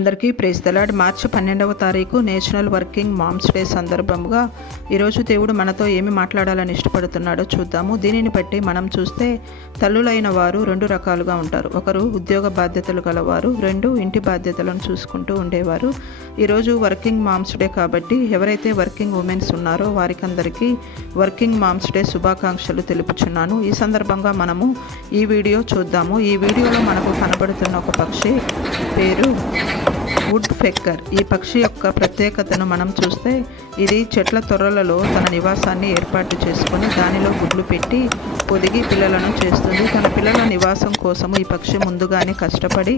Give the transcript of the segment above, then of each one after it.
అందరికీ praise the lord. మార్చి 12వ తారీఖు national working moms day సందర్భంగా ఈరోజు దేవుడు మనతో ఏమి మాట్లాడాలని ఇష్టపడుతున్నాడో చూద్దాము. దీనిని బట్టి మనం చూస్తే తల్లులైన వారు రెండు రకాలుగా ఉంటారు. ఒకరు ఉద్యోగ బాధ్యతలు గలవారు, రెండు ఇంటి బాధ్యతలను చూసుకుంటూ ఉండేవారు. ఈరోజు వర్కింగ్ మామ్స్ డే కాబట్టి ఎవరైతే వర్కింగ్ ఉమెన్స్ ఉన్నారో వారికందరికీ వర్కింగ్ మామ్స్ డే శుభాకాంక్షలు తెలుపుచున్నాను. ఈ సందర్భంగా మనము ఈ వీడియో చూద్దాము. ఈ వీడియోలో మనకు కనబడుతున్న ఒక పక్షి పేరు వుడ్ పెక్కర్. ఈ పక్షి యొక్క ప్రత్యేకతను మనం చూస్తే ఇది చెట్ల తొర్రలలో తన నివాసాన్ని ఏర్పాటు చేసుకొని దానిలో గుడ్లు పెట్టి పొదిగి పిల్లలను చేస్తుంది. తన పిల్లల నివాసం కోసము ఈ పక్షి ముందుగానే కష్టపడి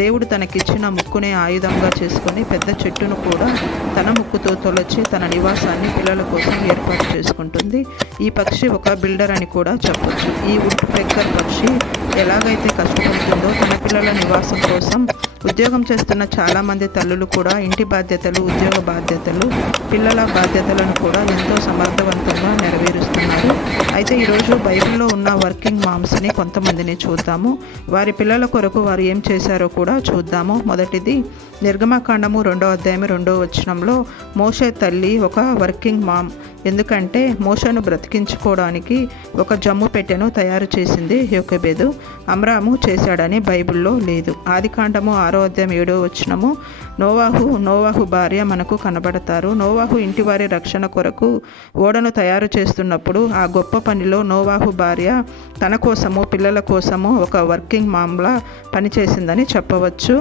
దేవుడు తనకిచ్చిన ముక్కునే ఆయుధంగా చేసుకొని పెద్ద చెట్టును కూడా తన ముక్కుతో తొలచి తన నివాసాన్ని పిల్లల కోసం ఏర్పాటు చేసుకుంటుంది. ఈ పక్షి ఒక బిల్డర్ అని కూడా చెప్పొచ్చు. ఈ వుడ్ పెక్కర్ పక్షి ఎలాగైతే కష్టపడుతుందో తన పిల్లల నివాసం కోసం ఉద్యోగం చేస్తున్న చాలామంది తల్లులు కూడా ఇంటి బాధ్యతలు, ఉద్యోగ బాధ్యతలు, పిల్లల బాధ్యతలను కూడా ఎంతో సమర్థవంతంగా నెరవేరుస్తున్నారు. అయితే ఈరోజు బైబిల్లో ఉన్న వర్కింగ్ మామ్స్ని కొంతమందిని చూద్దాము. వారి పిల్లల కొరకు వారు ఏం చేశారో కూడా చూద్దాము. మొదటిది నిర్గమకాండము 2వ అధ్యాయం 2వ వచనంలో మోషే తల్లి ఒక వర్కింగ్ మామ్. ఎందుకంటే మోషను బ్రతికించుకోవడానికి ఒక జమ్ము పెట్టెను తయారు చేసింది యోకెబెదు. అమ్రాము చేశాడని బైబిల్లో లేదు. ఆదికాండము 6వ అధ్యాయం 7వ వచనము నోవాహు భార్య మనకు కనబడతారు. నోవాహు ఇంటివారి రక్షణ కొరకు ఓడను తయారు చేస్తున్నప్పుడు ఆ గొప్ప పనిలో నోవాహు భార్య తన కోసము పిల్లల కోసము ఒక వర్కింగ్ మామ్లా పనిచేసిందని చెప్పవచ్చు.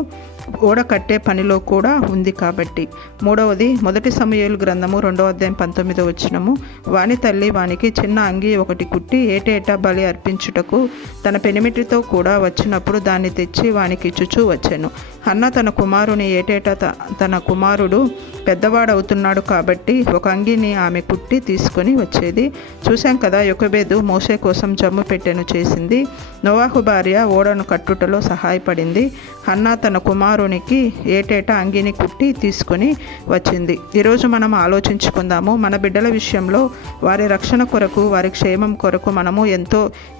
ఓడ కట్టే పనిలో కూడా ఉంది కాబట్టి. మూడవది మొదటి సమూయేలు గ్రంథము 2వ అధ్యాయం 19వ వచనము వాని తల్లి వానికి చిన్న అంగి ఒకటి కుట్టి ఏటేటా బలి అర్పించుటకు తన పెనిమిటితో కూడా వచ్చినప్పుడు దాన్ని తెచ్చి వానికి ఇచ్చుచూ వచ్చెను. హన్న తన కుమారుని ఏటేటా తన కుమారుడు పెద్దవాడవుతున్నాడు కాబట్టి ఒక అంగిని ఆమె కుట్టి తీసుకొని వచ్చేది. చూశాం కదా, యోకెబెదు మోషే కోసం జమ్ము పెట్టెను చేసింది. నోవాహు భార్య ఓడను కట్టుటలో సహాయపడింది. హన్న తన కుమారునికి ఏటేటా అంగిని కుట్టి తీసుకొని వచ్చింది. ఈరోజు మనం ఆలోచించుకుందాము, మన బిడ్డల విషయంలో వారి రక్షణ కొరకు, వారి క్షేమం కొరకు మనము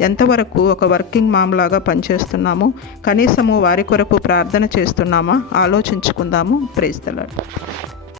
ఎంతవరకు ఒక వర్కింగ్ మామ్ లాగా పనిచేస్తున్నాము, కనీసము వారి కొరకు ప్రార్థన చేస్తున్నామా ఆలోచించుకుందాము. Praise the lord.